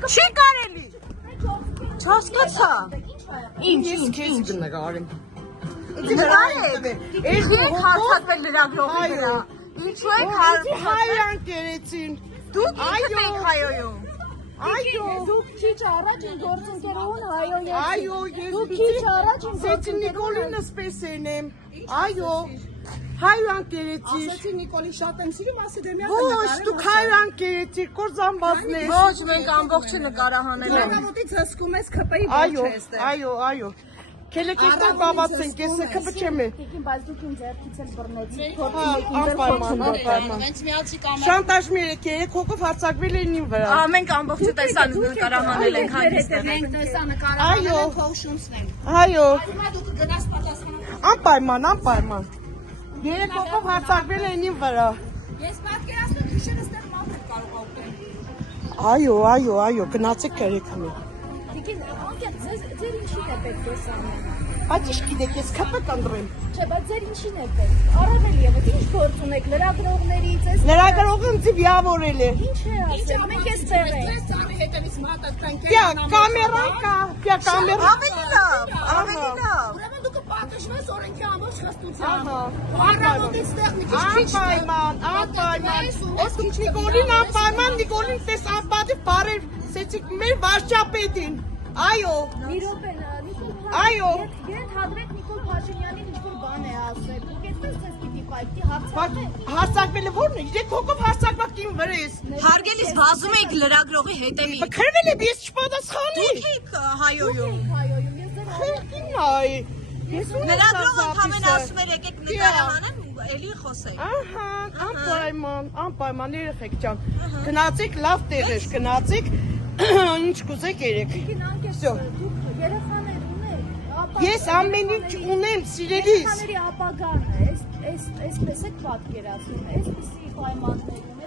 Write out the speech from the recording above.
Չի կարելի։ Չհասկացա։ Ինչ քեզ կնկարեմ։ նկարեք։ Եք հարցակվել լրագրողի վրա։ Ինչու եք հայրան կերեցին։ Դուք ինքդ եք հայոյում։ Այո, դուք քիչ առաջ իմ գործընկերոն հայոյ եք։ այո, ես Դուք քիչ առաջ իմ Սեչի Նիկոլինը սպեսեն եմ։ Այո, հայրան կերեցի։ Ասացի Նիկոլի շատ եմ սիրում, ասի դե մի հատ Ոչ, դուք հայրան կերեցի, կորզամբազներ։ Ոչ, մենք ամբողջը նկարահանել ենք։ Ճանապարհից հսկում ես ԿՊ-ի ոչ Այո, ես դե։ այո։ Քելեկեստով բավացենք, ես կպչեմ է։ Տիկին, բայց դուք ինձ երբից էլ բռնեցիք, Անպայման։ Հենց միացի կամեր։ Շանտաժ մերեք, երեք հոգով հարցակվել են իմ վրա։ Մենք ամբողջը տեսան նկարահանել ենք հանդիստեղ։ Մենք տեսա նկարահանել ենք փոշունցն ենք։ Այո, Հիմա դուք գնաց պատասխանատու։ անպայման։ Երեք հոգով հարցակվել են իմ վրա։ Ես պատկերացնում քիշերը ստեղ մատ եք կարող օգնել։ Այո, գնացեք երեքանը։ Տիկին, անկեղծ, ձեր ինչին է պետք է սա ամենը։ Բայց ինչ գիտեք, ես քպը կնդրեմ։ Չէ, բայց ձեր ինչին է պետք։ Առավել եւս ինչ գործ ունեք լրագրողներից, այս Լրագրողը ինձ վիավորել է։ ինչ է ասել։ Մենք էս տեղ ենք։ Հետևից մատած տանք։ Պյա կամերան կա, պյա կամերա։ Ավելի լավ։ Ուրեմն դուք պատժվես օրենքի ամբողջ խստությամբ։ Ահա։ Առավոտից տեղ մի քիչ քիչ Անպայման։ Ես Նիկոլին անպայման Նիկոլին տես անպատիվ բարեր սեցիկ մեր վարչապետին։ Այո։ մի րոպե Նիկոլ Այո։ Գերտ հադրեք Նիկոլ Փաշինյանին ինչ-որ բան է ասել։ Դուք այդպես ձեզ պիտի պայքի Հարցակվելը ո՞րն է։ Երեք հոգով հարցակված իմ վրես։ Հարգելիս վազում եք լրագրողի հետևի։ Քրվել եմ ես չպատասխանի։ Դուք եք հայոյում։ հայոյում ես ձեր Քին այ։ Ես Լրագրողը քամեն ասում էր եկեք նկարահանեմ, էլի խոսեք։ Ահա, անպայման երեխեք ջան։ Գնացեք լավ տեղեր, գնացեք ինչ կուզեք երեք։ Վսյո։ Դուք երեխաներ ունեք։ Ես ամեն ինչ ունեմ, սիրելիս։ Երեխաների ապագան է, այսպես եք պատկերացնում, այսպիսի պայմաններում։